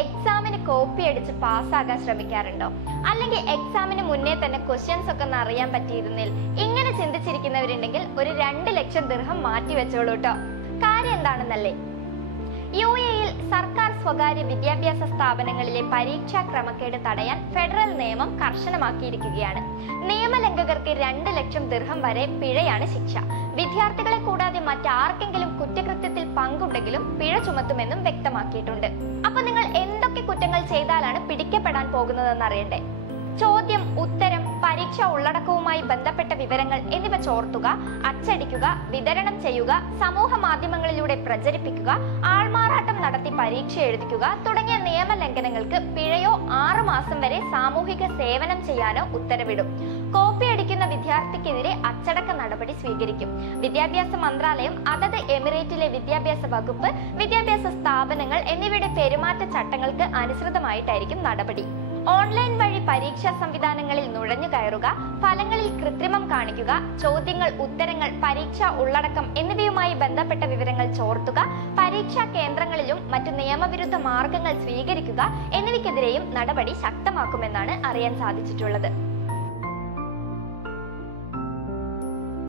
എക്സാമിന് കോപ്പി അടിച്ച് പാസ്സാകാൻ ശ്രമിക്കാറുണ്ടോ? അല്ലെങ്കിൽ എക്സാമിന് മുന്നേ തന്നെ ക്വസ്റ്റ്യൻസ് ഒക്കെ ഒന്ന് അറിയാൻ പറ്റിയിരുന്നിൽ? ഇങ്ങനെ ചിന്തിച്ചിരിക്കുന്നവരുണ്ടെങ്കിൽ ഒരു 2 ലക്ഷം ദിർഹം മാറ്റി വെച്ചോളൂ കേട്ടോ. കാര്യം എന്താണെന്നല്ലേ, UAE-യിൽ സർക്കാർ സ്വകാര്യ വിദ്യാഭ്യാസ സ്ഥാപനങ്ങളിലെ പരീക്ഷാ ക്രമക്കേട് തടയാൻ ഫെഡറൽ നിയമം കർശനമാക്കിയിരിക്കുകയാണ്. നിയമലംഘകർക്ക് 2 ലക്ഷം ദിർഹം വരെ പിഴയാണ് ശിക്ഷ. വിദ്യാർത്ഥികളെ കൂടാതെ മറ്റാർക്കെങ്കിലും കുറ്റകൃത്യത്തിൽ പങ്കുണ്ടെങ്കിലും പിഴ ചുമത്തുമെന്നും വ്യക്തമാക്കിയിട്ടുണ്ട്. അപ്പൊ നിങ്ങൾ എന്തൊക്കെ കുറ്റങ്ങൾ ചെയ്താലാണ് പിടിക്കപ്പെടാൻ പോകുന്നതെന്ന് അറിയണ്ടേ? ചോദ്യം, ഉത്തരം, പരീക്ഷാ ഉള്ളടക്കവുമായി ബന്ധപ്പെട്ട വിവരങ്ങൾ എന്നിവ ചോർത്തുക, അച്ചടിക്കുക, വിതരണം ചെയ്യുക, സമൂഹ മാധ്യമങ്ങളിലൂടെ പ്രചരിപ്പിക്കുക, ആൾമാറാട്ടം നടത്തി പരീക്ഷ എഴുതിക്കുക തുടങ്ങിയ നിയമലംഘനങ്ങൾക്ക് പിഴയോ 6 മാസം വരെ സാമൂഹിക സേവനം ചെയ്യാനോ ഉത്തരവിടും. കോപ്പി അടിക്കുന്ന വിദ്യാർത്ഥിക്കെതിരെ അച്ചടക്ക നടപടി സ്വീകരിക്കും. വിദ്യാഭ്യാസ മന്ത്രാലയം, അതത് എമിറേറ്റിലെ വിദ്യാഭ്യാസ വകുപ്പ്, വിദ്യാഭ്യാസ സ്ഥാപനങ്ങൾ എന്നിവയുടെ പെരുമാറ്റ ചട്ടങ്ങൾക്ക് അനുസൃതമായിട്ടായിരിക്കും നടപടി. ഓൺലൈൻ വഴി പരീക്ഷാ സംവിധാനങ്ങളിൽ നുഴഞ്ഞു കയറുക, ഫലങ്ങളിൽ കൃത്രിമം കാണിക്കുക, ചോദ്യങ്ങൾ, ഉത്തരങ്ങൾ, പരീക്ഷാ ഉള്ളടക്കം എന്നിവയുമായി ബന്ധപ്പെട്ട വിവരങ്ങൾ ചോർത്തുക, പരീക്ഷാ കേന്ദ്രങ്ങളിലും മറ്റു നിയമവിരുദ്ധ മാർഗങ്ങൾ സ്വീകരിക്കുക എന്നിവയ്ക്കെതിരെയും നടപടി ശക്തമാക്കുമെന്നാണ് അറിയാൻ സാധിച്ചിട്ടുള്ളത്.